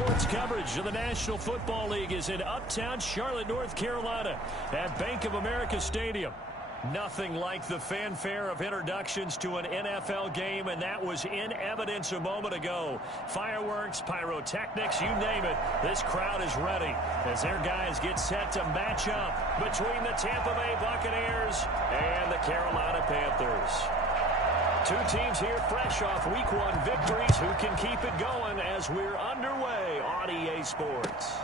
Sports coverage of the National Football League is in uptown Charlotte, North Carolina at Bank of America Stadium. Nothing like the fanfare of introductions to an NFL game, and that was in evidence a moment ago. Fireworks, pyrotechnics, you name it, this crowd is ready as their guys get set to match up between the Tampa Bay Buccaneers and the Carolina Panthers. Two teams here fresh off Week 1 victories who can keep it going as we're underway on EA Sports.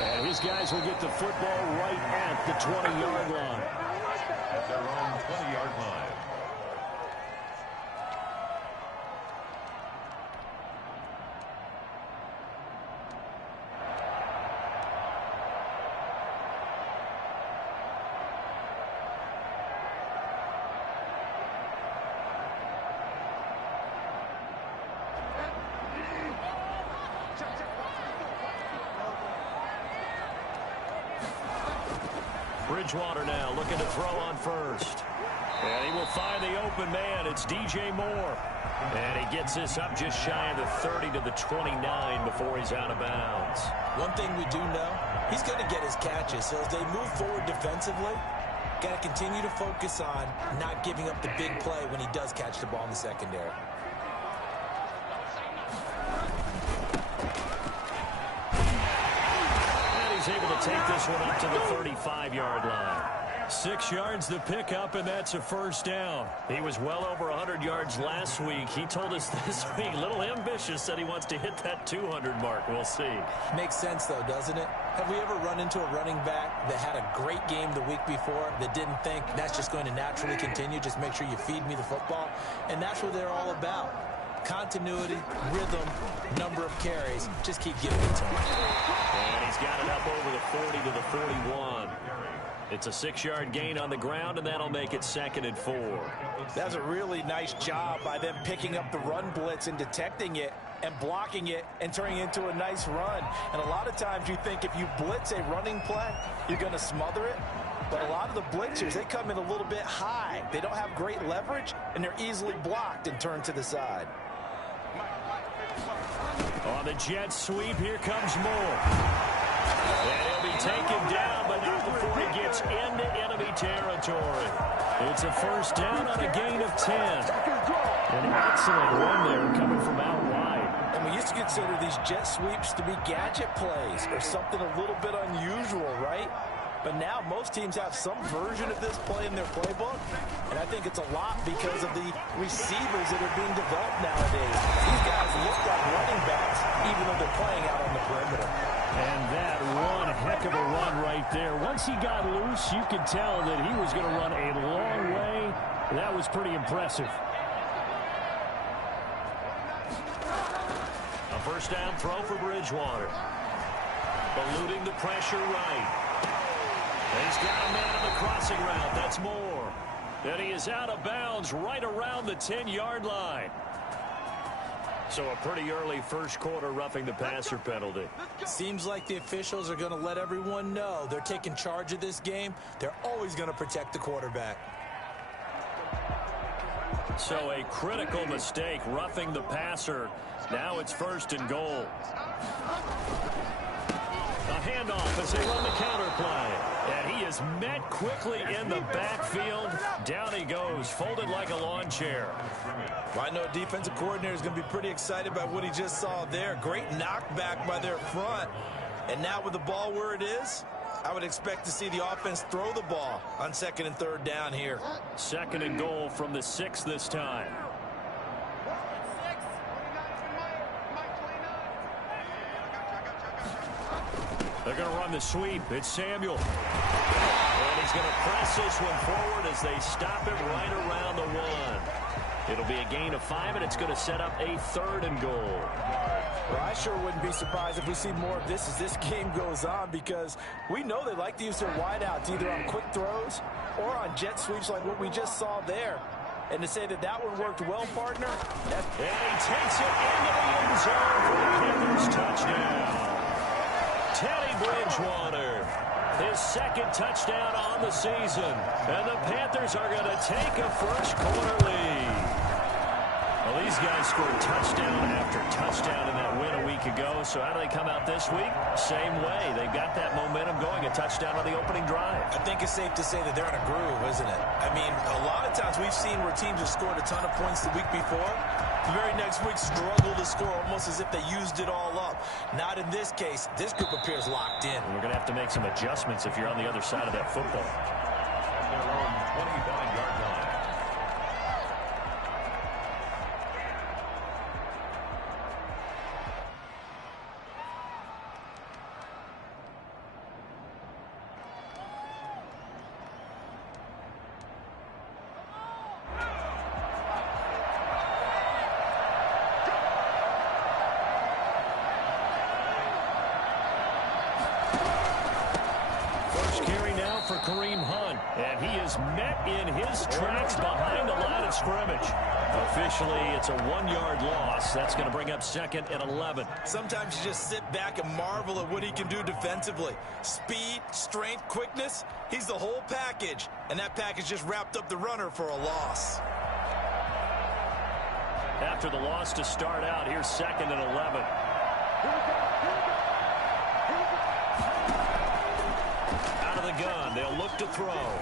And his guys will get the football right at the 20-yard line. At their own 20-yard line. Bridgewater now looking to throw on first. And he will find the open man. It's DJ Moore. And he gets this up just shy of the 30 to the 29 before he's out of bounds. One thing we do know, he's going to get his catches. So as they move forward defensively, got to continue to focus on not giving up the big play when he does catch the ball in the secondary. He's able to take this one up to the 35-yard line. 6 yards the pickup, and that's a first down. He was well over 100 yards last week. He told us this week, a little ambitious, said he wants to hit that 200 mark. We'll see. Makes sense, though, doesn't it? Have we ever run into a running back that had a great game the week before that didn't think that's just going to naturally continue? Just make sure you feed me the football. And that's what they're all about. Continuity, rhythm, number of carries. Just keep giving it to him. And he's got it up over the 40 to the 41. It's a 6-yard gain on the ground, and that'll make it 2nd and 4. That's a really nice job by them picking up the run blitz and detecting it and blocking it and turning it into a nice run. And a lot of times you think if you blitz a running play, you're going to smother it. But a lot of the blitzers, they come in a little bit high. They don't have great leverage, and they're easily blocked and turned to the side. On the jet sweep, here comes Moore. And he'll be taken down, but not before he gets into enemy territory. It's a first down on a gain of 10. An excellent run there coming from out wide. And we used to consider these jet sweeps to be gadget plays or something a little bit unusual, right? But now most teams have some version of this play in their playbook, and I think it's a lot because of the receivers that are being developed nowadays. These guys look like running backs, even though they're playing out on the perimeter. And that one heck of a run right there. Once he got loose, you could tell that he was going to run a long way. That was pretty impressive. A first down throw for Bridgewater. Eluding the pressure right. He's got a man on the crossing route. That's Moore. And he is out of bounds right around the 10-yard line. So a pretty early first quarter roughing the passer penalty. Seems like the officials are going to let everyone know they're taking charge of this game. They're always going to protect the quarterback. So a critical mistake roughing the passer. Now it's 1st and goal. A handoff as they run the counter play. And he is met quickly in the backfield. Down he goes, folded like a lawn chair. Well, I know a defensive coordinator is going to be pretty excited by what he just saw there. Great knockback by their front. And now with the ball where it is, I would expect to see the offense throw the ball on 2nd and 3rd down here. 2nd and goal from the 6 this time. They're going to run the sweep. It's Samuel. And he's going to press this one forward as they stop it right around the 1. It'll be a gain of 5, and it's going to set up a 3rd and goal. Well, I sure wouldn't be surprised if we see more of this as this game goes on, because we know they like to use their wideouts either on quick throws or on jet sweeps like what we just saw there. And to say that that one worked well, partner. And he takes it into the end zone for the Panthers touchdown. Teddy Bridgewater, his 2nd touchdown on the season. And the Panthers are going to take a first quarter lead. Well, these guys scored touchdown after touchdown in that win a week ago. So how do they come out this week? Same way. They've got that momentum going. A touchdown on the opening drive. I think it's safe to say that they're in a groove, isn't it? I mean, a lot of times we've seen where teams have scored a ton of points the week before. The very next week struggle to score almost as if they used it all up. Not in this case. This group appears locked in. And we're going to have to make some adjustments if you're on the other side of that football. Their own 25-yard line. And he is met in his tracks behind the line of scrimmage. Officially, it's a 1-yard loss. That's going to bring up 2nd and 11. Sometimes you just sit back and marvel at what he can do defensively. Speed, strength, quickness, he's the whole package. And that package just wrapped up the runner for a loss. After the loss to start out, here's 2nd and 11. Out of the gun, they'll look to throw.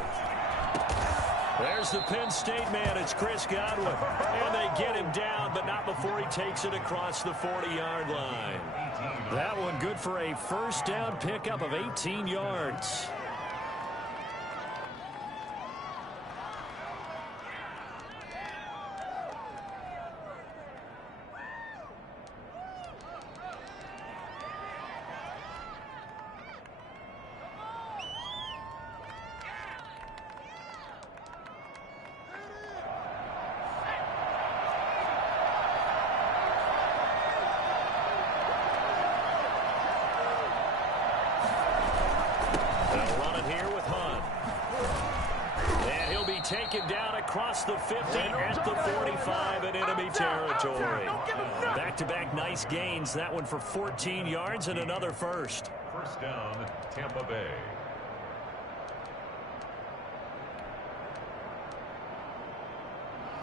There's the Penn State man. It's Chris Godwin. And they get him down, but not before he takes it across the 40-yard line. That one good for a first down pickup of 18 yards. Taken down across the 50 at the 45 in enemy territory. Back-to-back nice gains. That one for 14 yards and another first. First down, Tampa Bay.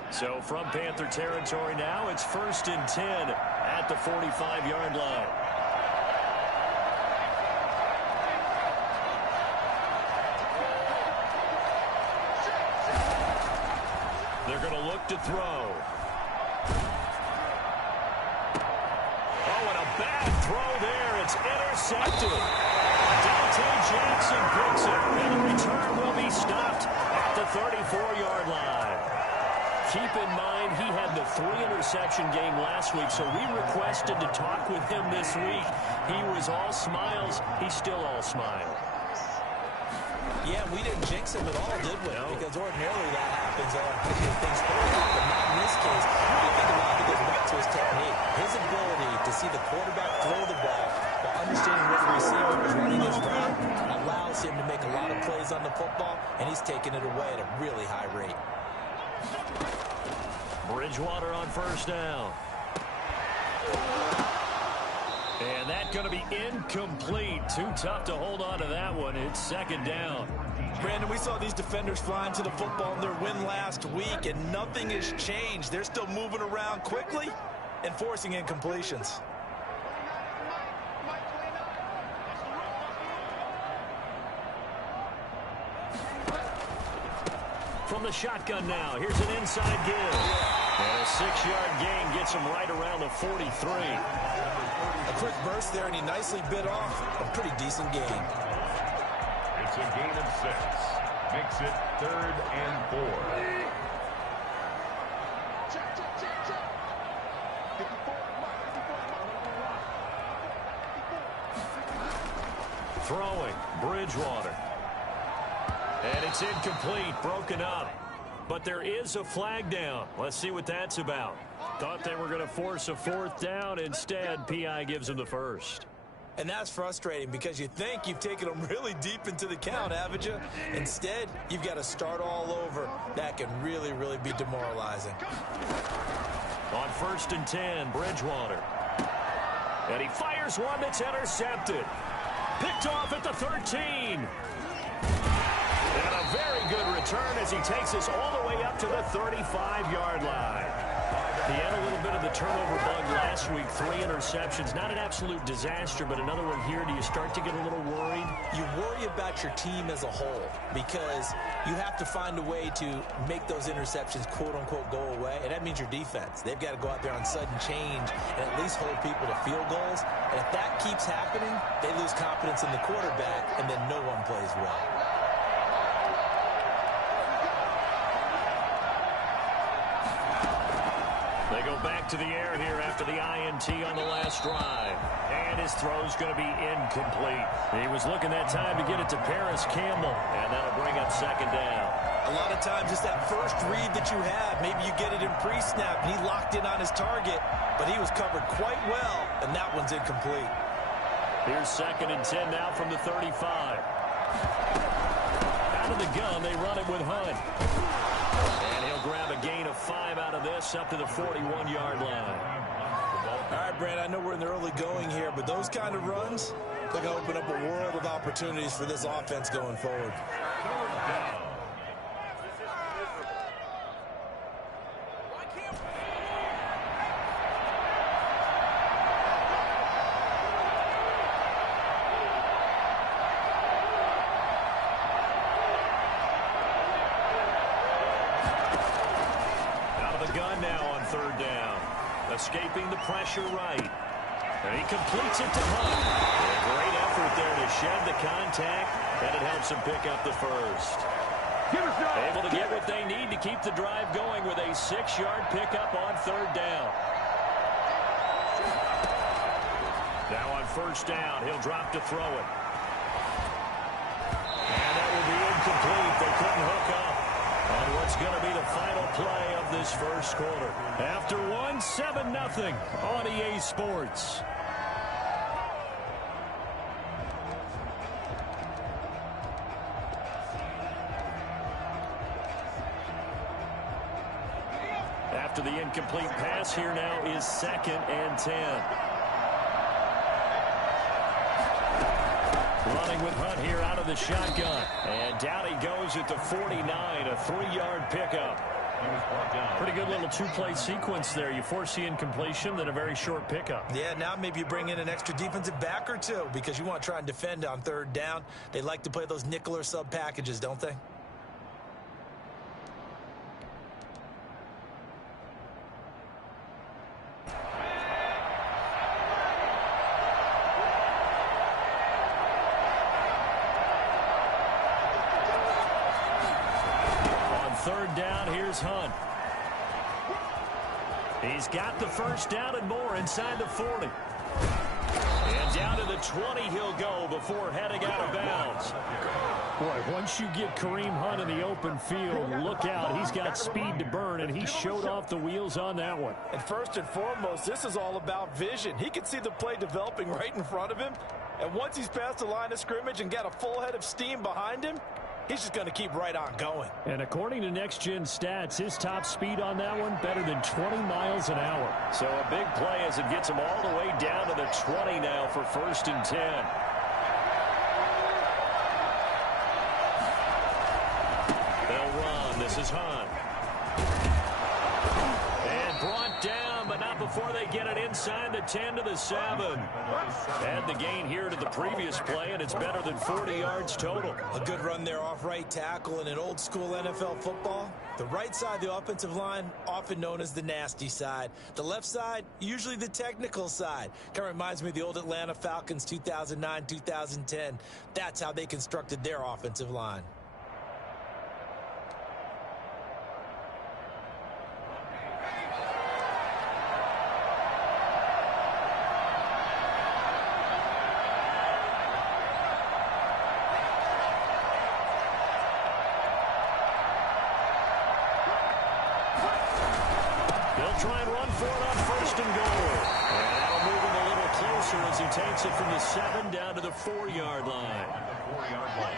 So from Panther territory now, it's 1st and 10 at the 45-yard line. They're going to look to throw. Oh, and a bad throw there. It's intercepted. Dante Jackson picks it, and the return will be stopped at the 34-yard line. Keep in mind, he had the 3-interception game last week, so we requested to talk with him this week. He was all smiles. He's still all smile. Yeah, we didn't jinx him at all, did we? No. Because ordinarily that happens. Things happen, not in this case. I think a lot of it goes back to his technique. His ability to see the quarterback throw the ball while understanding what the receiver is running his route allows him to make a lot of plays on the football, and he's taking it away at a really high rate. Bridgewater on first down. And that's going to be incomplete. Too tough to hold on to that one. It's 2nd down. Brandon, we saw these defenders flying to the football in their win last week, and nothing has changed. They're still moving around quickly and forcing incompletions. From the shotgun now, here's an inside give. And a 6-yard gain gets him right around the 43. A quick burst there, and he nicely bit off a pretty decent gain. It's a gain of 6. Makes it 3rd and 4. Throwing, Bridgewater. And it's incomplete, broken up. But there is a flag down. Let's see what that's about. Thought they were going to force a 4th down. Instead, P.I. gives them the first. And that's frustrating because you think you've taken them really deep into the count, haven't you? Instead, you've got to start all over. That can really, really be demoralizing. On 1st and 10, Bridgewater. And he fires one that's intercepted. Picked off at the 13. And a very good return as he takes us all the way up to the 35-yard line. He had a little bit of the turnover bug last week, 3 interceptions. Not an absolute disaster, but another one here. Do you start to get a little worried? You worry about your team as a whole because you have to find a way to make those interceptions, quote-unquote, go away, and that means your defense. They've got to go out there on sudden change and at least hold people to field goals, and if that keeps happening, they lose confidence in the quarterback, and then no one plays well. They go back to the air here after the INT on the last drive. And his throw's going to be incomplete. He was looking that time to get it to Paris Campbell. And that'll bring up second down. A lot of times it's that first read that you have. Maybe you get it in pre-snap, and he locked in on his target. But he was covered quite well, and that one's incomplete. Here's 2nd and 10 now from the 35. Out of the gun, they run it with Hunt. And he'll grab a gain of 5 out of this up to the 41-yard line. All right, Brad, I know we're in the early going here, but those kind of runs, they're going to open up a world of opportunities for this offense going forward. Escaping the pressure right. And he completes it to Hunt. A great effort there to shed the contact, and it helps him pick up the first. Able to get what they need to keep the drive going with a 6-yard pickup on 3rd down. Now on 1st down, he'll drop to throw it. And that will be incomplete. They couldn't hook up on what's going to be the final play of this first quarter. After 7-0 on EA Sports. After the incomplete pass, here now is 2nd and 10. Running with Hunt here out of the shotgun. And down he goes at the 49, a 3-yard pickup. Pretty good little 2-play sequence there. You force the incompletion, then a very short pickup. Yeah, now maybe you bring in an extra defensive back or two because you want to try and defend on 3rd down. They like to play those nickel or sub packages, don't they? Hunt. He's got the first down and more inside the 40. And down to the 20 he'll go before heading out of bounds. Boy, once you get Kareem Hunt in the open field, look out. He's got speed to burn, and he showed off the wheels on that one. And first and foremost, this is all about vision. He can see the play developing right in front of him. And once he's past the line of scrimmage and got a full head of steam behind him, he's just going to keep right on going. And according to Next Gen Stats, his top speed on that one, better than 20 miles an hour. So a big play as it gets him all the way down to the 20 now for 1st and 10. They'll run. This is Hunt. And brought down, but not before they get it inside the 10 to the 7. And the gain here to the previous play, and it's better than 40 yards total. A good run there off right tackle. In an old school NFL football, the right side of the offensive line, often known as the nasty side. The left side, usually the technical side. Kind of reminds me of the old Atlanta Falcons 2009-2010. That's how they constructed their offensive line. Try and run for it on 1st and goal. And that'll move him a little closer as he takes it from the 7 down to the 4-yard line.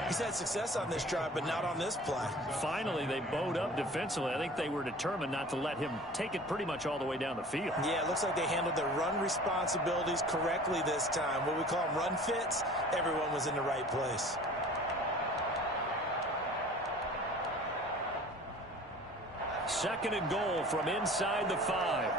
He's had success on this drive, but not on this play. Finally, they bowed up defensively. I think they were determined not to let him take it pretty much all the way down the field. Yeah, it looks like they handled their run responsibilities correctly this time. What we call them run fits, everyone was in the right place. Second and goal from inside the 5.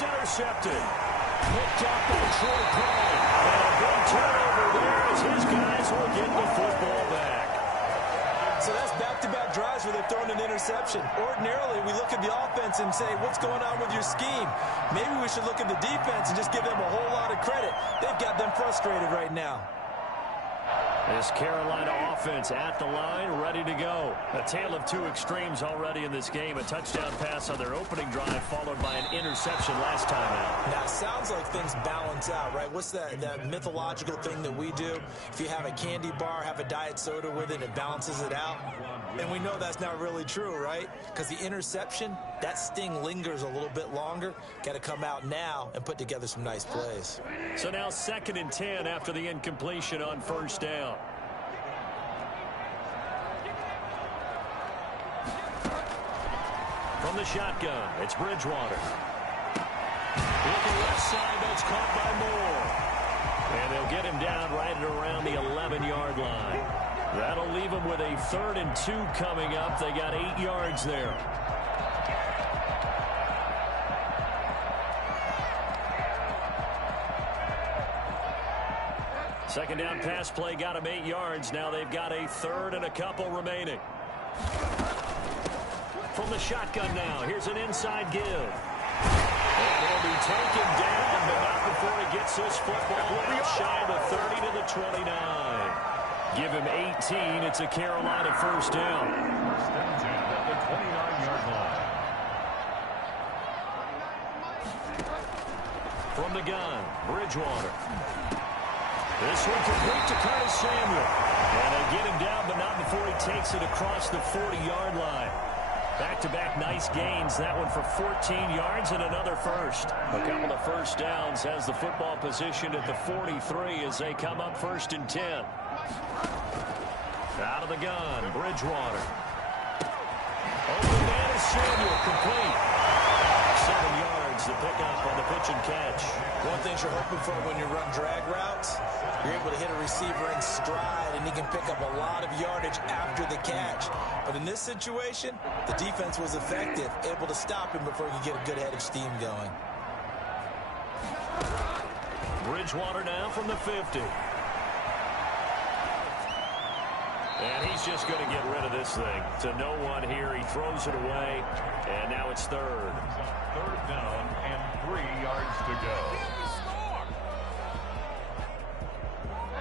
Intercepted. Picked up by Troy Pride. And a big turnover there as his guys will get the football back. So that's back-to-back drives where they're throwing an interception. Ordinarily, we look at the offense and say, what's going on with your scheme? Maybe we should look at the defense and just give them a whole lot of credit. They've got them frustrated right now. This Carolina offense at the line, ready to go. A tale of two extremes already in this game. A touchdown pass on their opening drive, followed by an interception last time out. Now, it sounds like things balance out, right? What's that mythological thing that we do? If you have a candy bar, have a diet soda with it, it balances it out. And we know that's not really true, right? Because the interception, that sting lingers a little bit longer. Got to come out now and put together some nice plays. So now 2nd and 10 after the incompletion on first down. From the shotgun, it's Bridgewater. Looking left side, that's caught by Moore. And they'll get him down right at around the 11-yard line. That'll leave them with a 3rd and 2 coming up. They got 8 yards there. Second down pass play got them 8 yards. Now they've got a 3rd and a couple remaining. From the shotgun now, here's an inside give. And he'll be taken down, but not before he gets this football out shy of the 30 to the 29. Give him 18. It's a Carolina first down. First and 10 at the 29-yard line. From the gun, Bridgewater. This one complete to Curtis Samuel. And they get him down, but not before he takes it across the 40-yard line. Back-to-back nice gains. That one for 14 yards and another first. A couple of first downs has the football positioned at the 43 as they come up 1st and 10. Out of the gun, Bridgewater. Open man is Samuel, complete. 7 yards to pick up on the pitch and catch. One thing you're hoping for when you run drag routes, you're able to hit a receiver in stride, and he can pick up a lot of yardage after the catch. But in this situation, the defense was effective, able to stop him before he could get a good head of steam going. Bridgewater now from the 50. And he's just going to get rid of this thing. To no one here. He throws it away. And now it's 3rd. 3rd down and 3 yards to go.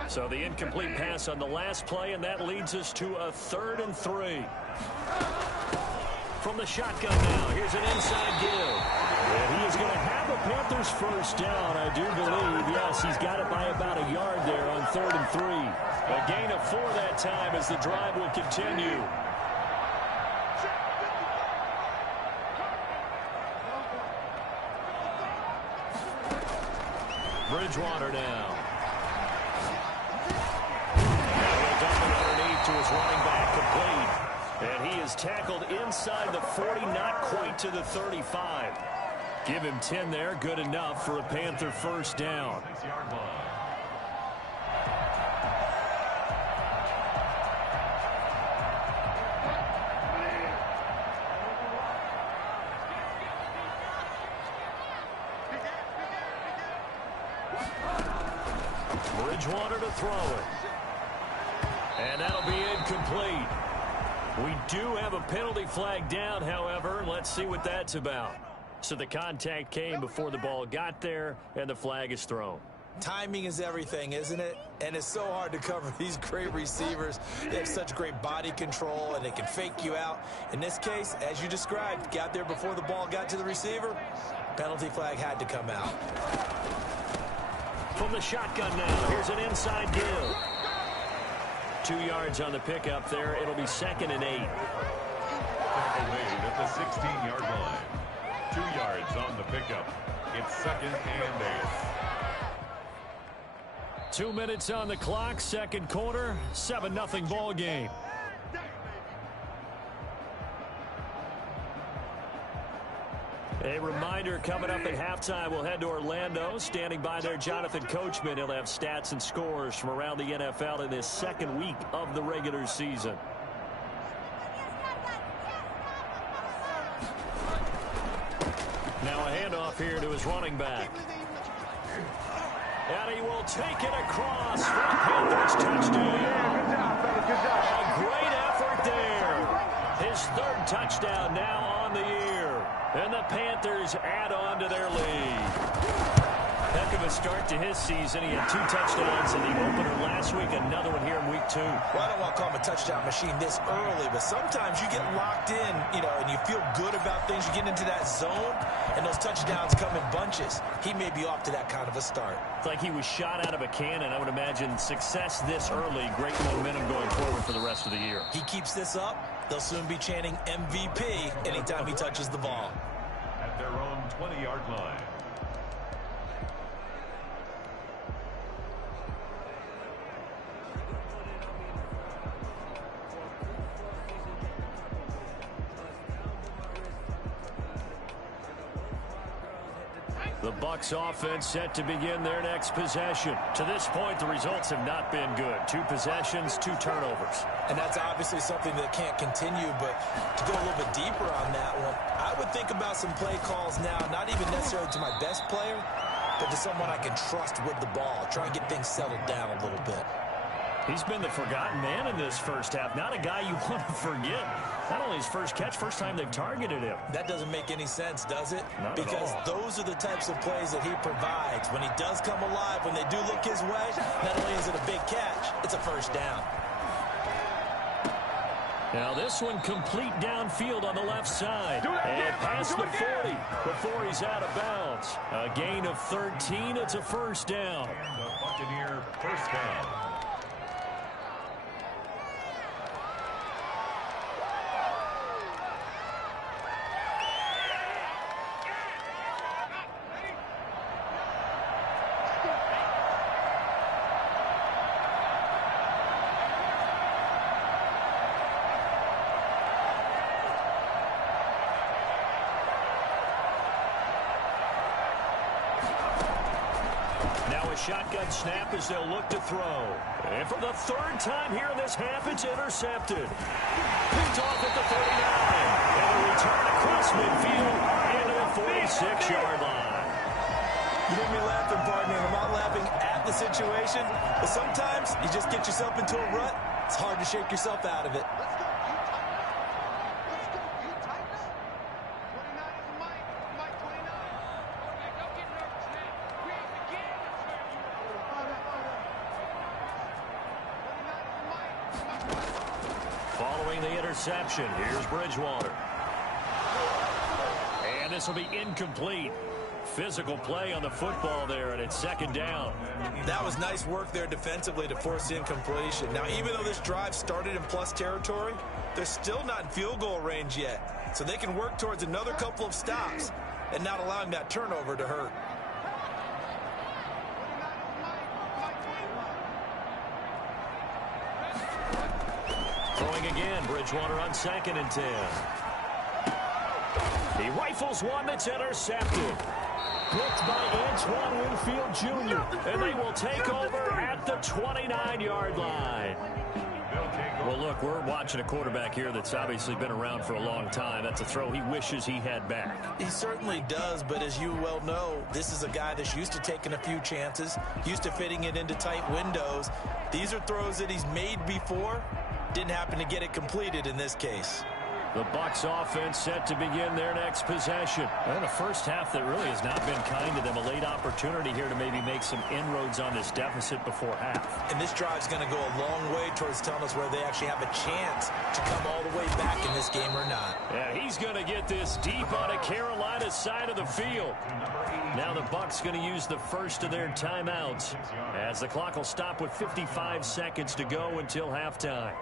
So the incomplete pass on the last play, and that leads us to a 3rd and 3. From the shotgun now, here's an inside give. And he is going to have the Panthers first down, I do believe. Yes, he's got it by about a yard there on 3rd and 3. A gain of 4 that time as the drive will continue. Bridgewater now. And he'll dump it underneath to his running back, complete. And he is tackled inside the 40, not quite to the 35. Give him 10 there, good enough for a Panther first down. 6-yard line. Bridgewater to throw it. And that'll be incomplete. We do have a penalty flag down, however. Let's see what that's about. So the contact came before the ball got there, and the flag is thrown. Timing is everything, isn't it? And it's so hard to cover these great receivers. They have such great body control, and they can fake you out. In this case, as you described, got there before the ball got to the receiver. Penalty flag had to come out. From the shotgun now, here's an inside give. 2 yards on the pickup there. It'll be 2nd and 8. Tackle made at the 16-yard line. 2 yards on the pickup. It's 2nd and 8. 2 minutes on the clock, second quarter, 7-0 ball game. A reminder coming up at halftime, we'll head to Orlando. Standing by there, Jonathan Coachman. He'll have stats and scores from around the NFL in this second week of the regular season. Now a handoff here to his running back. And he will take it across for the Panthers touchdown. A great effort there. His third touchdown now on the year. And the Panthers add on to their lead. Heck of a start to his season. He had 2 touchdowns in the opener last week, another one here in week 2. Well, I don't want to call him a touchdown machine this early, but sometimes you get locked in, and you feel good about things. You get into that zone, and those touchdowns come in bunches. He may be off to that kind of a start. It's like he was shot out of a cannon. I would imagine success this early, great momentum going forward for the rest of the year. He keeps this up, they'll soon be chanting MVP anytime he touches the ball. At their own 20-yard line. The Bucs offense set to begin their next possession. To this point, the results have not been good. 2 possessions, 2 turnovers. And that's obviously something that can't continue, but to go a little bit deeper on that one, I would think about some play calls now, not even necessarily to my best player, but to someone I can trust with the ball. Try and get things settled down a little bit. He's been the forgotten man in this first half. Not a guy you want to forget. Not only his first catch, first time they've targeted him. That doesn't make any sense, does it? Not because at all. Those are the types of plays that he provides. When he does come alive, when they do look his way, not only is it a big catch, it's a first down. Now this one complete downfield on the left side. And past the 40 before he's out of bounds. A gain of 13. It's a first down. And the Buccaneer first down. Shotgun snap as they'll look to throw. And for the 3rd time here in this half, it's intercepted. Picked off at the 39. And a return across midfield into the 46-yard line. You made me laughing, partner. I'm not laughing at the situation, but sometimes you just get yourself into a rut. It's hard to shake yourself out of it. Following the interception, here's Bridgewater. And this will be incomplete. Physical play on the football there, and it's 2nd down. That was nice work there defensively to force incompletion. Now, even though this drive started in plus territory, they're still not in field goal range yet. So they can work towards another couple of stops and not allowing that turnover to hurt. Throwing again, Bridgewater on 2nd and 10. He rifles one that's intercepted. Picked by Antoine Winfield Jr. And they will take over at the 29-yard line. Well, look, we're watching a quarterback here that's obviously been around for a long time. That's a throw he wishes he had back. He certainly does, but as you well know, this is a guy that's used to taking a few chances, used to fitting it into tight windows. These are throws that he's made before. Didn't happen to get it completed in this case. The Bucs offense set to begin their next possession. And a first half that really has not been kind to them. A late opportunity here to maybe make some inroads on this deficit before half. And this drive's going to go a long way towards telling us whether they actually have a chance to come all the way back in this game or not. Yeah, he's going to get this deep on a Carolina side of the field. Now the Bucs going to use the first of their timeouts as the clock will stop with 55 seconds to go until halftime.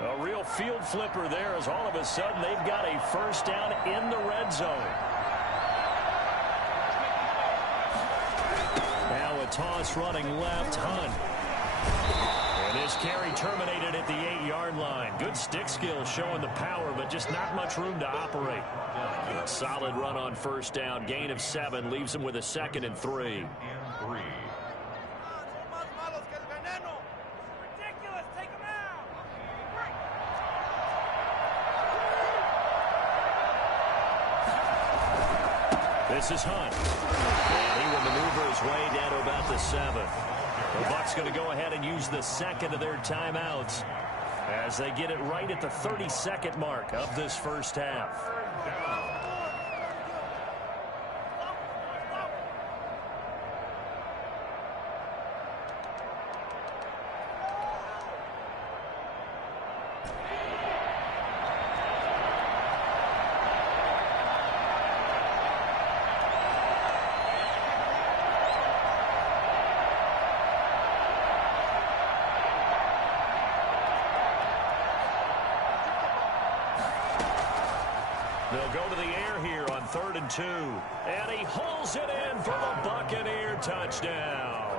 A real real field flipper there as all of a sudden they've got a first down in the red zone. Now a toss running left, Hunt. And this carry terminated at the 8-yard line. Good stick skill showing the power, but just not much room to operate. A solid run on first down. Gain of 7 leaves him with a 2nd and 3. This is Hunt. And he will maneuver his way down to about the 7. The Bucs going to go ahead and use the 2nd of their timeouts as they get it right at the 32nd mark of this first half. They'll go to the air here on 3rd and 2. And he hauls it in for the Buccaneer touchdown.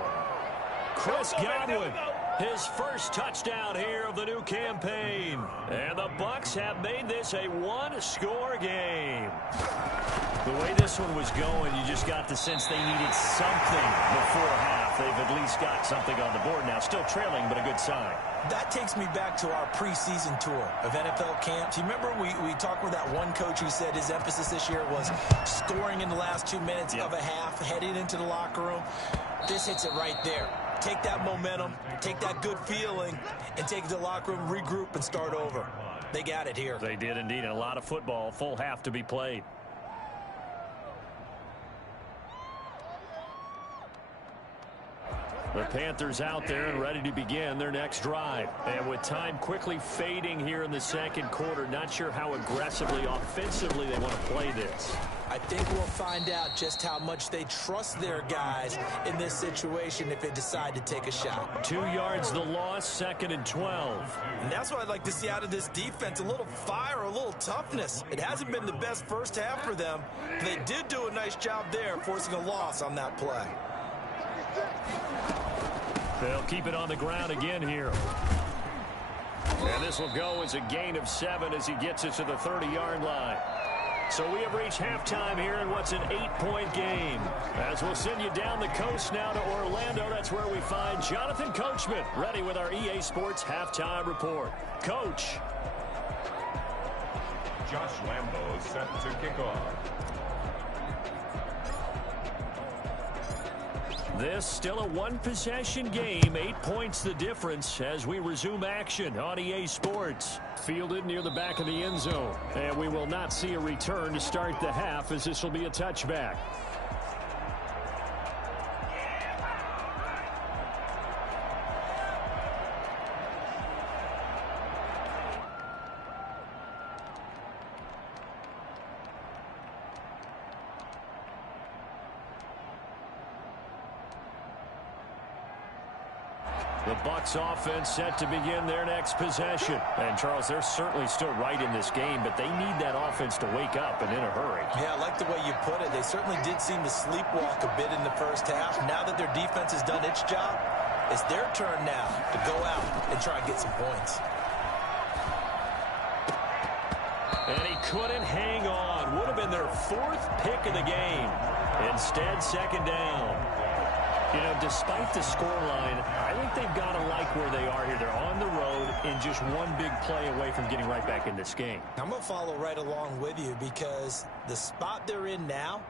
Chris Godwin, his first touchdown here of the new campaign. And the Bucs have made this a one-score game. The way this one was going, you just got the sense they needed something before half. They've at least got something on the board now. Still trailing, but a good sign. That takes me back to our preseason tour of NFL camps. You remember we talked with that one coach who said his emphasis this year was scoring in the last 2 minutes of a half, heading into the locker room. This hits it right there. Take that momentum, take that good feeling, and take it to the locker room, regroup, and start over. They got it here. They did indeed. A lot of football, full half to be played. The Panthers out there and ready to begin their next drive. And with time quickly fading here in the second quarter, not sure how aggressively, offensively they want to play this. I think we'll find out just how much they trust their guys in this situation if they decide to take a shot. 2 yards the loss, 2nd and 12. And that's what I'd like to see out of this defense, a little fire, a little toughness. It hasn't been the best first half for them. They did do a nice job there, forcing a loss on that play. They'll keep it on the ground again here. And this will go as a gain of 7 as he gets it to the 30-yard line. So we have reached halftime here in what's an 8-point game. As we'll send you down the coast now to Orlando, that's where we find Jonathan Coachman, ready with our EA Sports Halftime Report. Coach. Josh Lambo set to kick off. This still a one-possession game, 8 points the difference as we resume action on EA Sports. Fielded near the back of the end zone, and we will not see a return to start the half as this will be a touchback. The Bucs offense set to begin their next possession. And, Charles, they're certainly still right in this game, but they need that offense to wake up and in a hurry. Yeah, I like the way you put it. They certainly did seem to sleepwalk a bit in the first half. Now that their defense has done its job, it's their turn now to go out and try and get some points. And he couldn't hang on. Would have been their 4th pick of the game. Instead, 2nd down. You know, despite the scoreline, I think they've got to like where they are here. They're on the road and just one big play away from getting right back in this game. I'm going to follow right along with you because the spot they're in now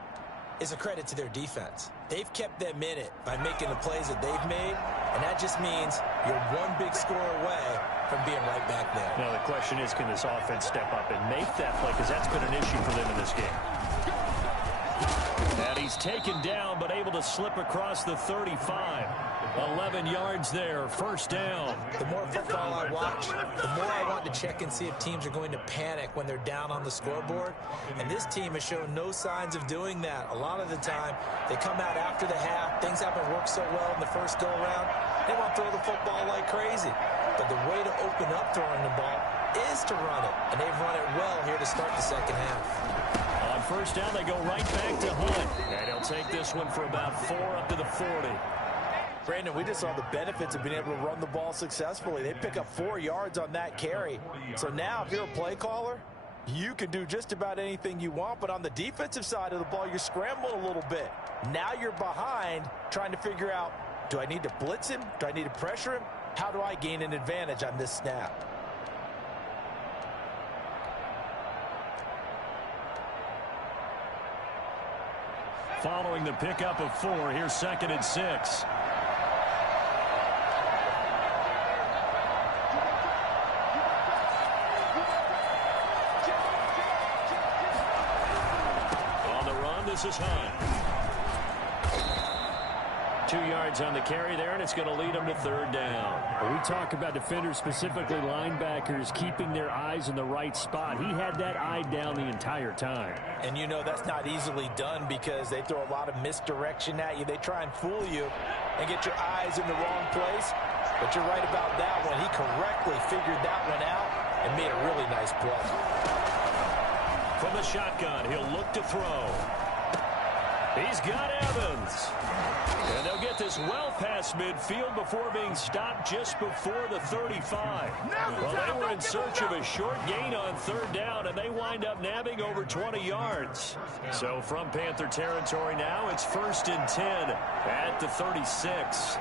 is a credit to their defense. They've kept them in it by making the plays that they've made, and that just means you're one big score away from being right back there. Now, the question is, can this offense step up and make that play? Because that's been an issue for them in this game. And he's taken down, but able to slip across the 35. 11 yards there, first down. The more football I watch, the more I want to check and see if teams are going to panic when they're down on the scoreboard. And this team has shown no signs of doing that. A lot of the time, they come out after the half. Things haven't worked so well in the first go-around. They want to throw the football like crazy. But the way to open up throwing the ball is to run it, and they've run it well here to start the second half. On first down, they go right back to Hunt. And he'll take this one for about 4 up to the 40. Brandon, we just saw the benefits of being able to run the ball successfully. They pick up 4 yards on that carry. So now, if you're a play caller, you can do just about anything you want. But on the defensive side of the ball, you're scrambling a little bit. Now you're behind trying to figure out, do I need to blitz him? Do I need to pressure him? How do I gain an advantage on this snap? Following the pickup of 4, here's 2nd and 6. On the run, this is Hunt. 2 yards on the carry there, and it's going to lead them to 3rd down. We talk about defenders, specifically linebackers, keeping their eyes in the right spot. He had that eye down the entire time. And you know that's not easily done because they throw a lot of misdirection at you. They try and fool you and get your eyes in the wrong place. But you're right about that one. He correctly figured that one out and made a really nice play. From the shotgun, he'll look to throw. He's got Evans. And they'll get this well past midfield before being stopped just before the 35. Well, they were in search of a short gain on 3rd down, and they wind up nabbing over 20 yards. So from Panther territory now, it's 1st and 10 at the 36.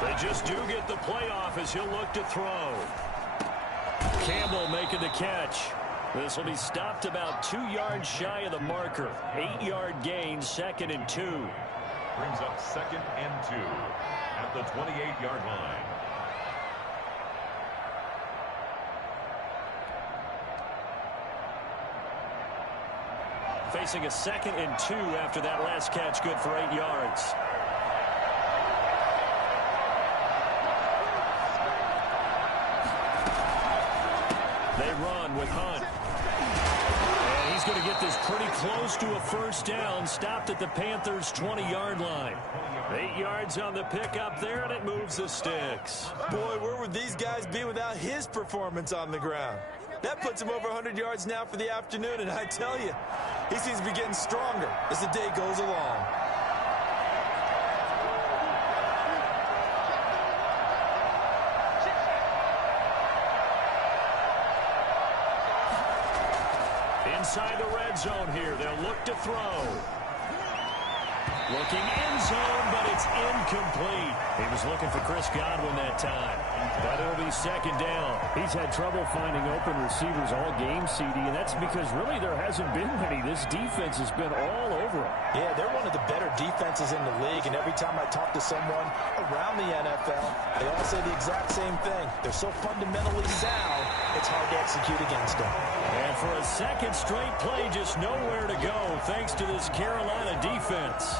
They just do get the playoff as he'll look to throw. Campbell making the catch. This will be stopped about 2 yards shy of the marker. 8-yard gain, 2nd and 2. Brings up 2nd and 2 at the 28-yard line. Facing a 2nd and 2 after that last catch, good for 8 yards. They run with Hunt. And he's going to get this pretty close to a 1st down. Stopped at the Panthers' 20-yard line. 8 yards on the pickup there, and it moves the sticks. Boy, where would these guys be without his performance on the ground? That puts him over 100 yards now for the afternoon, and I tell you, he seems to be getting stronger as the day goes along. Inside the red zone here, they'll look to throw. Looking end zone, but it's incomplete. He was looking for Chris Godwin that time. But it'll be 2nd down. He's had trouble finding open receivers all game, CD, and that's because really there hasn't been many. This defense has been all over him. Yeah, they're one of the better defenses in the league, and every time I talk to someone around the NFL, they all say the exact same thing. They're so fundamentally sound, it's hard to execute against them. And for a 2nd straight play, just nowhere to go thanks to this Carolina defense.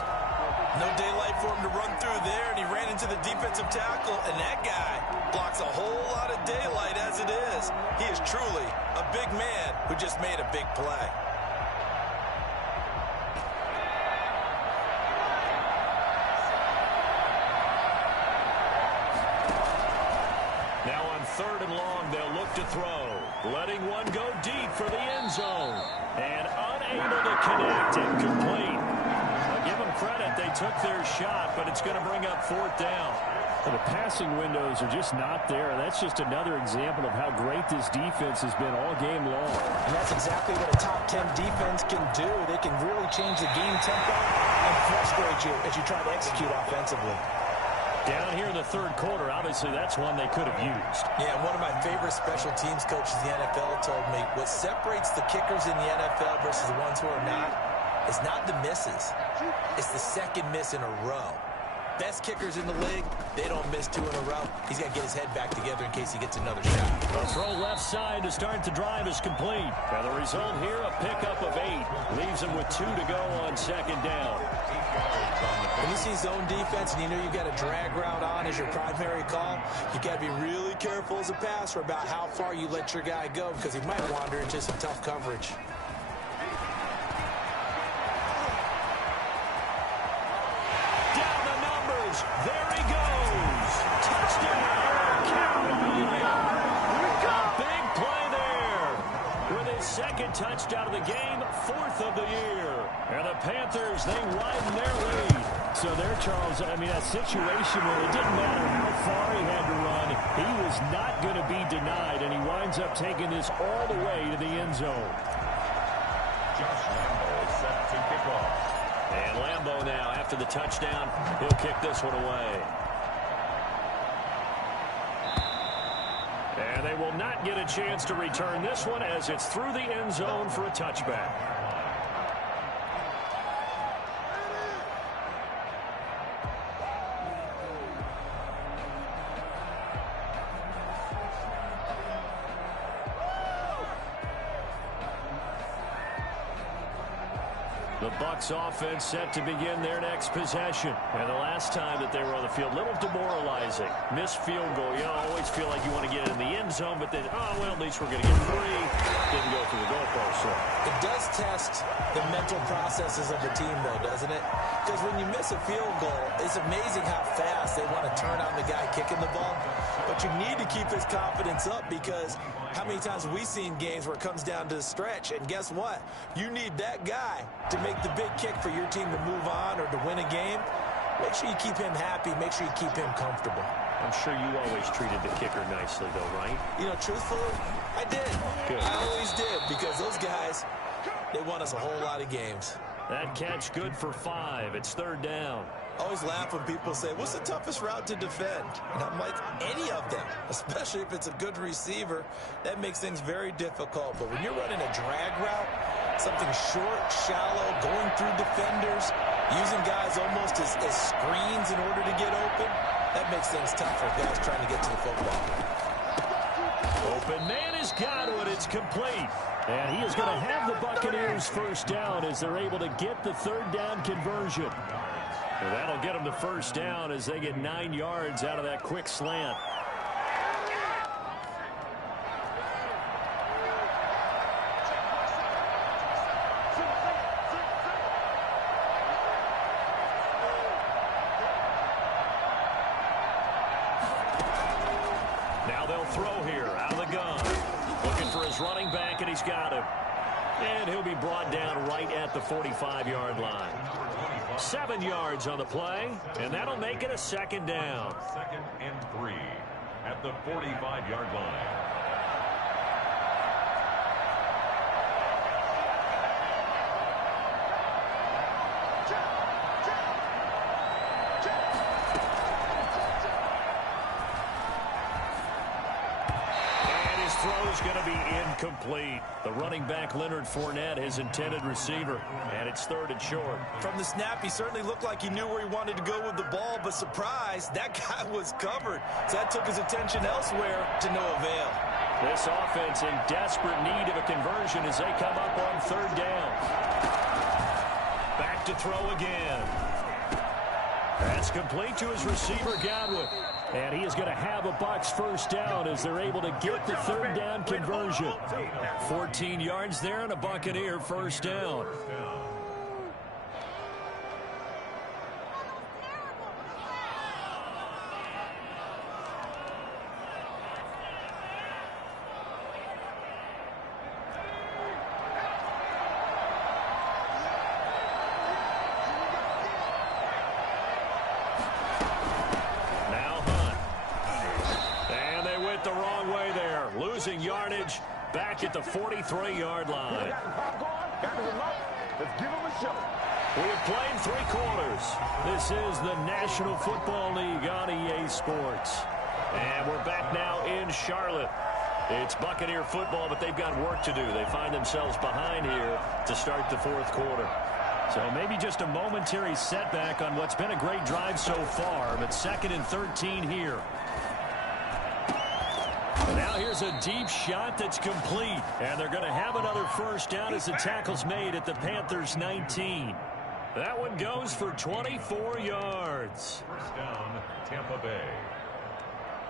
No daylight for him to run through there, and he ran into the defensive tackle, and that guy blocks a whole lot of daylight as it is. He is truly a big man who just made a big play. Now on 3rd and long, they'll look to throw. Letting one go deep for the end zone. And unable to connect, incomplete. I'll give them credit, they took their shot, but it's going to bring up 4th down. The passing windows are just not there. That's just another example of how great this defense has been all game long. And that's exactly what a top 10 defense can do. They can really change the game tempo and frustrate you as you try to execute offensively. Down here in the 3rd quarter, obviously that's one they could have used. Yeah, one of my favorite special teams coaches in the NFL told me what separates the kickers in the NFL versus the ones who are not is not the misses. It's the 2nd miss in a row. Best kickers in the league, they don't miss 2 in a row. He's got to get his head back together in case he gets another shot. A throw left side to start the drive is complete. And the result here, a pickup of 8. Leaves him with 2 to go on 2nd down. 8 yards on the When you see zone defense and you know you got a drag route on as your primary call, you got to be really careful as a passer about how far you let your guy go because he might wander into some tough coverage. Down the numbers. There he goes. Touchdown, Carolina. A big play there. With his second touchdown of the game, 4th of the year. And the Panthers, they widen their lead. So there, Charles, I mean, a situation where it didn't matter how far he had to run, he was not going to be denied, and he winds up taking this all the way to the end zone. Josh Lambo is set to kick off. And Lambo now, after the touchdown, he'll kick this one away. And they will not get a chance to return this one as it's through the end zone for a touchback. The Bucs offense set to begin their next possession. And the last time that they were on the field, a little demoralizing. Missed field goal. You know, always feel like you want to get it in the end zone, but then, oh, well, at least we're going to get 3. Didn't go through the goalpost. So. It does test the mental processes of the team, though, doesn't it? Because when you miss a field goal, it's amazing how fast they want to turn on the guy kicking the ball. But you need to keep his confidence up because how many times have we seen games where it comes down to the stretch? And guess what? You need that guy to make the big kick for your team to move on or to win a game. Make sure you keep him happy. Make sure you keep him comfortable. I'm sure you always treated the kicker nicely, though, right? You know, truthfully, I did. Good. I always did because those guys, they won us a whole lot of games. That catch good for 5. It's 3rd down. I always laugh when people say, what's the toughest route to defend? And I'm like, any of them, especially if it's a good receiver. That makes things very difficult. But when you're running a drag route, something short, shallow, going through defenders, using guys almost as screens in order to get open, that makes things tough for guys trying to get to the football. Open man is Godwin. It's complete. And he is going to have the Buccaneers first down as they're able to get the 3rd down conversion. And that'll get them the first down as they get 9 yards out of that quick slant. Now they'll throw here out of the gun. Looking for his running back, and he's got him. And he'll be brought down right at the 45-yard line. 7 yards on the play, and that'll make it a 2nd down. 2nd and 3 at the 45-yard line. Throw is going to be incomplete. The running back, Leonard Fournette, his intended receiver, and it's 3rd and short. From the snap, he certainly looked like he knew where he wanted to go with the ball, but surprise, that guy was covered. So that took his attention elsewhere to no avail. This offense in desperate need of a conversion as they come up on 3rd down. Back to throw again. That's complete to his receiver, Godwin. And he is going to have a Bucs first down as they're able to get the 3rd down conversion. 14 yards there and a Buccaneer first down. The wrong way there, losing yardage back at the 43-yard line. We have played 3 quarters. This is the National Football League on EA Sports. And we're back now in Charlotte. It's Buccaneer football, but they've got work to do. They find themselves behind here to start the 4th quarter. So maybe just a momentary setback on what's been a great drive so far, but 2nd and 13 here. Now here's a deep shot that's complete. And they're going to have another first down as the tackle's made at the Panthers' 19. That one goes for 24 yards. First down, Tampa Bay.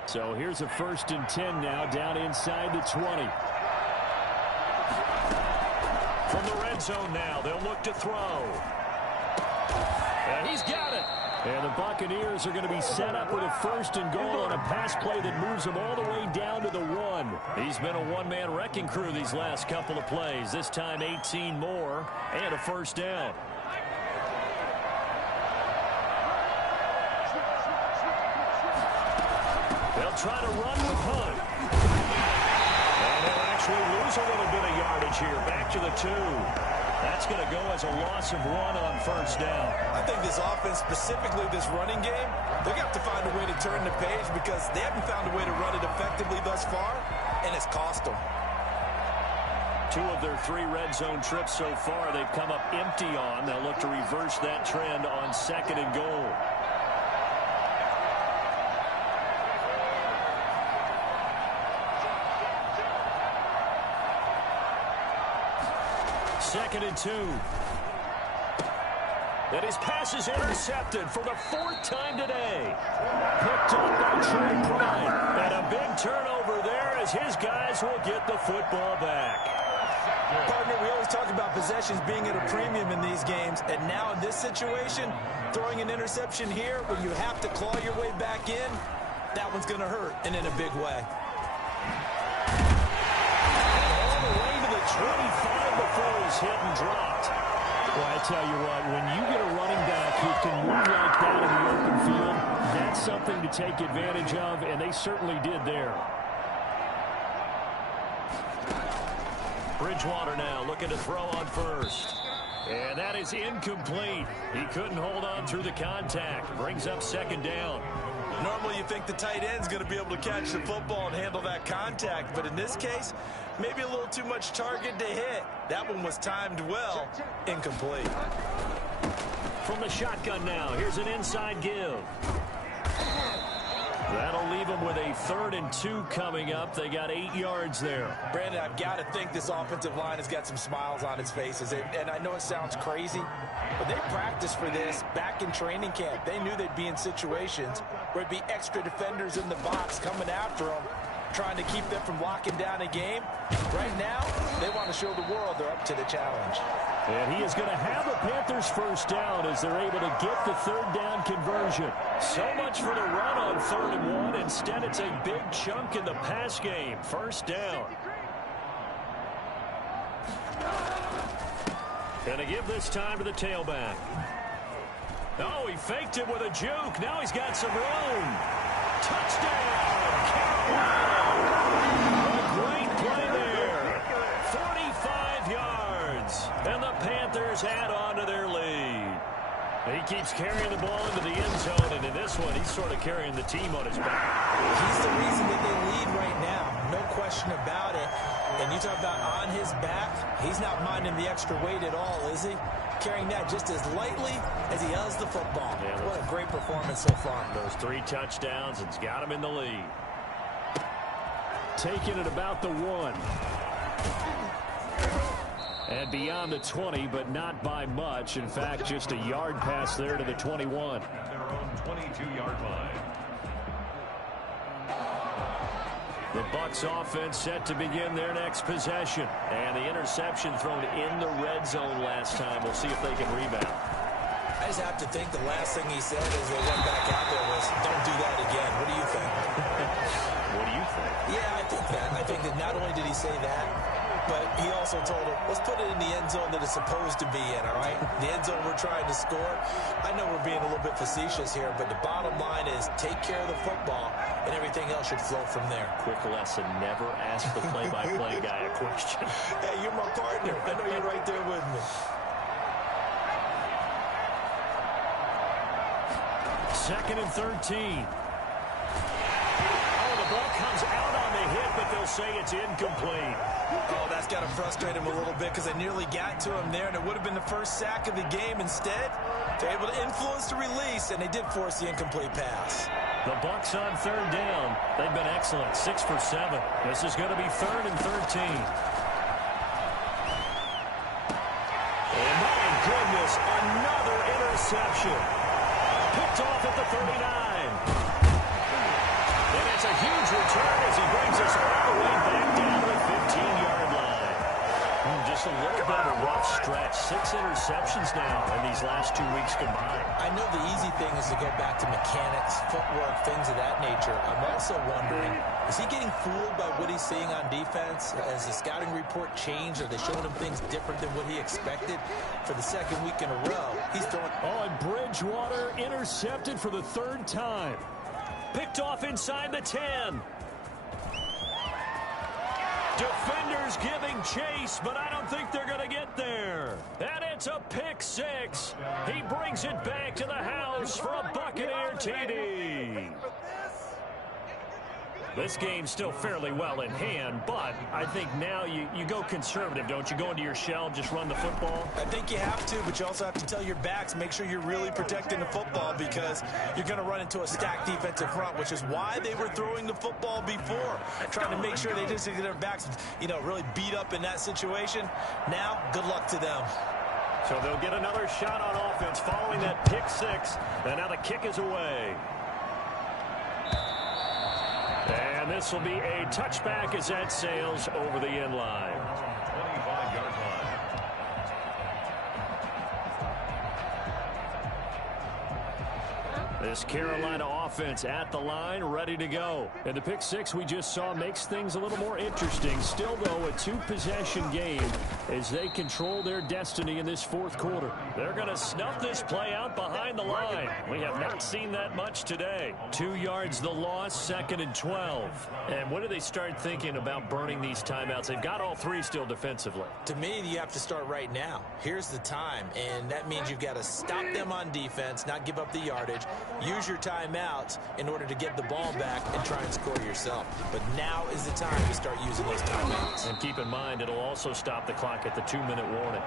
So here's a 1st and 10 now, down inside the 20. From the red zone now, they'll look to throw. And he's got it. And the Buccaneers are going to be set up with a 1st and goal on a pass play that moves them all the way down to the 1. He's been a one-man wrecking crew these last couple of plays. This time 18 more and a 1st down. They'll try to run with Hunt. And they'll actually lose a little bit of yardage here. Back to the 2. That's going to go as a loss of 1 on 1st down. I think this offense, specifically this running game, they're going to have to find a way to turn the page because they haven't found a way to run it effectively thus far, and it's cost them. 2 of their 3 red zone trips so far they've come up empty on. They'll look to reverse that trend on 2nd and goal. Second and 2. And his pass is intercepted for the 4th time today. Picked up by Trey Prime. And a big turnover there as his guys will get the football back. Partner, we always talk about possessions being at a premium in these games. And now in this situation, throwing an interception here when you have to claw your way back in, that one's going to hurt, and in a big way. All the way to the 25 before he's hit and dropped. Well, I tell you what, when you get a running back who can move like that in the open field, that's something to take advantage of, and they certainly did there. Bridgewater now looking to throw on 1st. And that is incomplete. He couldn't hold on through the contact. Brings up 2nd down. Normally you think the tight end's going to be able to catch the football and handle that contact, but in this case, maybe a little too much target to hit. That one was timed well. Incomplete. From the shotgun now, here's an inside give. That'll leave them with a 3rd and 2 coming up. They got 8 yards there. Brandon, I've got to think this offensive line has got some smiles on its faces. And I know it sounds crazy, but they practiced for this back in training camp. They knew they'd be in situations where it'd be extra defenders in the box coming after them, trying to keep them from locking down a game. Right now, they want to show the world they're up to the challenge. And he is going to have the Panthers 1st down as they're able to get the 3rd down conversion. So much for the run on 3rd and 1. Instead, it's a big chunk in the pass game. 1st down. Gonna give this time to the tailback. Oh, he faked it with a juke. Now he's got some room. Touchdown, Carolina. A great play there. 45 yards. And the Panthers add on to their lead. He keeps carrying the ball into the end zone, and in this one, he's sort of carrying the team on his back. He's the reason that they lead right now. No question about it. And you talk about on his back, he's not minding the extra weight at all, is he? Carrying that just as lightly as he does the football. Yeah, what a great performance so far. Those 3 touchdowns, it's got him in the lead. Taking it about the 1. And beyond the 20, but not by much. In fact, just a yard pass there to the 21. At their own 22-yard line. The Bucs offense set to begin their next possession. And the interception thrown in the red zone last time. We'll see if they can rebound. I just have to think the last thing he said as they went back out there was, don't do that again. What do you think? What do you think? Yeah, I think that. I think that not only did he say that, but he also told him, let's put it in the end zone that it's supposed to be in, all right? The end zone we're trying to score. I know we're being a little bit facetious here, but the bottom line is take care of the football, and everything else should flow from there. Quick lesson, never ask the play-by-play guy a question. Hey, you're my partner. I know you're right there with me. 2nd and 13. Oh, the ball comes out on the hit, but they'll say it's incomplete. Oh, that's got to frustrate him a little bit because they nearly got to him there, and it would have been the first sack of the game. Instead, they're able to influence the release, and they did force the incomplete pass. The Bucs on 3rd down. They've been excellent, 6 for 7. This is going to be 3rd and 13. And my goodness, throws another interception. Picked off at the 39. And it's a huge return as he brings us all the way back down to the 15-yard line. Just a little bit of a rough stretch. 6 interceptions now in these last 2 weeks combined. I know the easy thing is to go back to mechanics, footwork, things of that nature. I'm also wondering, is he getting fooled by what he's seeing on defense? Has the scouting report changed? Are they showing him things different than what he expected? For the second week in a row, he's throwing... Oh, and Bridgewater intercepted for the 3rd time. Picked off inside the 10. Defenders giving chase, but I don't think they're going to get there. And it's a pick 6. He brings it back to the house for a Buccaneer TD. This game's still fairly well in hand, but I think now you go conservative, don't you? Go into your shell, just run the football. I think you have to, but you also have to tell your backs, make sure you're really protecting the football because you're going to run into a stacked defensive front, which is why they were throwing the football before, trying to make sure they didn't get their backs, really beat up in that situation. Now, good luck to them. So they'll get another shot on offense following that pick 6, and now the kick is away. And this will be a touchback as that sails over the end line. 25-yard line. This Carolina offense at the line, ready to go. And the pick 6 we just saw makes things a little more interesting. Still, though, a 2-possession game as they control their destiny in this 4th quarter. They're going to snuff this play out behind the line. We have not seen that much today. 2 yards the loss, 2nd and 12. And when do they start thinking about burning these timeouts? They've got all 3 still defensively. To me, you have to start right now. Here's the time, and that means you've got to stop them on defense, not give up the yardage. Use your timeouts in order to get the ball back and try and score yourself. But now is the time to start using those timeouts. And keep in mind, it'll also stop the clock at the 2-minute warning.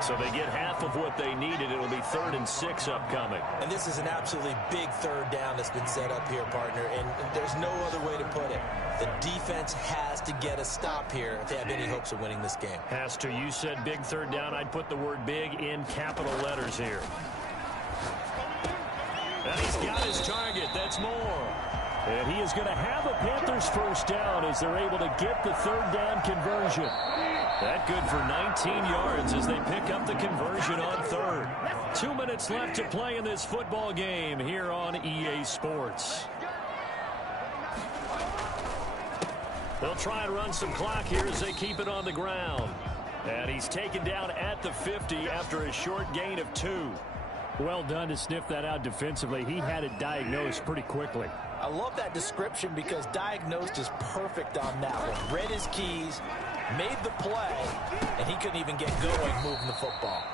So they get half of what they needed. It'll be 3rd and 6 upcoming. And this is an absolutely big 3rd down that's been set up here, partner. And there's no other way to put it. The defense has to get a stop here if they have any hopes of winning this game. Has to. You said big 3rd down. I'd put the word big in capital letters here. And he's got his target. That's more. And he is going to have a Panthers 1st down as they're able to get the 3rd down conversion. That good for 19 yards as they pick up the conversion on 3rd. 2 minutes left to play in this football game here on EA Sports. They'll try and run some clock here as they keep it on the ground. And he's taken down at the 50 after a short gain of 2. Well done to sniff that out defensively. He had it diagnosed pretty quickly. I love that description because diagnosed is perfect on that one. Read his keys, made the play, and he couldn't even get going moving the football.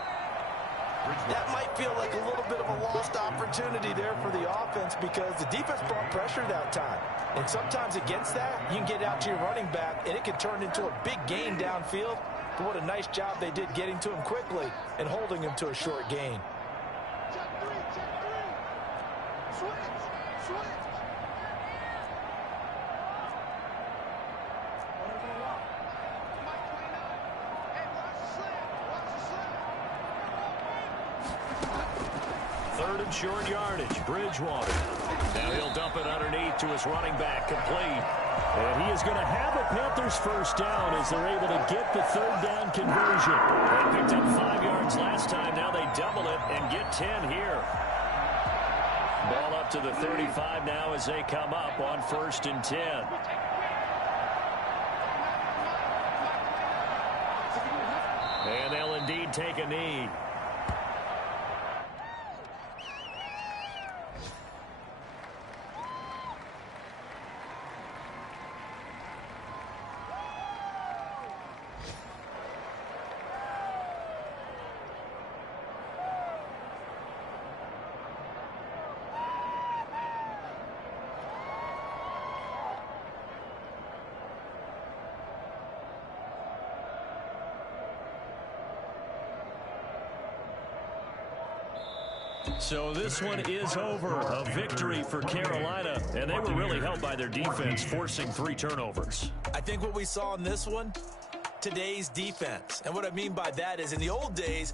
That might feel like a little bit of a lost opportunity there for the offense because the defense brought pressure that time. And sometimes against that, you can get out to your running back, and it can turn into a big gain downfield. But what a nice job they did getting to him quickly and holding him to a short gain. Third and short yardage, Bridgewater. Now he'll dump it underneath to his running back, complete. And he is going to have a Panthers 1st down as they're able to get the 3rd down conversion. They picked up 5 yards last time. Now they double it and get 10 here. Ball up to the 35 now as they come up on 1st and 10. And they'll indeed take a knee. So this one is over. A victory for Carolina, and they were really helped by their defense, forcing 3 turnovers. I think what we saw in this one, today's defense. And what I mean by that is in the old days,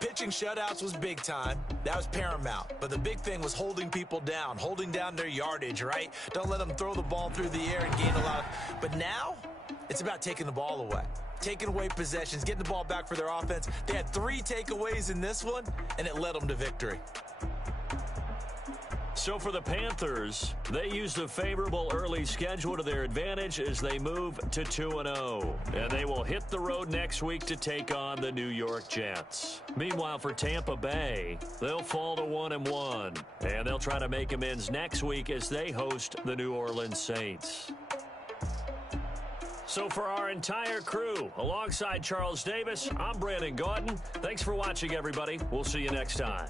Pitching shutouts was big time. That was paramount. But the big thing was holding people down, holding down their yardage, right? Don't let them throw the ball through the air and gain a lot. But now, it's about taking the ball away. Taking away possessions, getting the ball back for their offense. They had 3 takeaways in this one, and it led them to victory. So for the Panthers, they use the favorable early schedule to their advantage as they move to 2-0. And they will hit the road next week to take on the New York Jets. Meanwhile, for Tampa Bay, they'll fall to 1-1. And they'll try to make amends next week as they host the New Orleans Saints. So for our entire crew, alongside Charles Davis, I'm Brandon Gaudin. Thanks for watching, everybody. We'll see you next time.